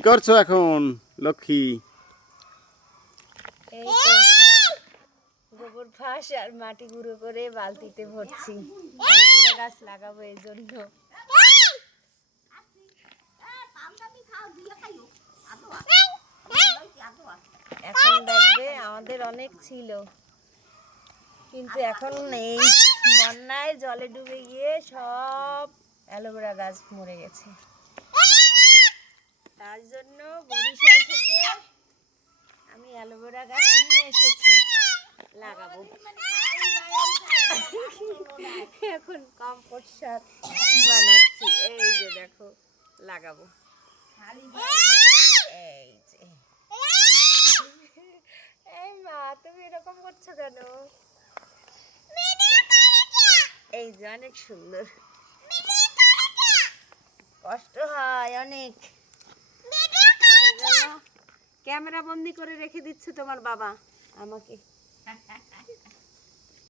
কি করছো এখন লক্ষ্মী? এই তো গোবর ফাঁস আর মাটি গুঁড়ো করে বালতিতে ভরছি, অ্যালোভেরা গাছ লাগাবো এই জন্য। এখন দেখবে আমাদের অনেক ছিল, কিন্তু এখন নেই। বন্যায় জলে ডুবে গিয়ে সব অ্যালোভেরা গাছ মরে গেছে। তার জন্য বরিশাল থেকে আমি অ্যালোভেরা গাছ নিয়ে এসেছি, লাগাবো। এখন কম্পোস্ট সার বানাচ্ছি, এই যে দেখো লাগাবো। এই যে, এই মা তুমি এরকম করছো কেন? এই যে অনেক সুন্দর, কষ্ট হয় অনেক, ক্যামেরা বন্দি করে রেখে দিচ্ছে তোমার বাবা আমাকে।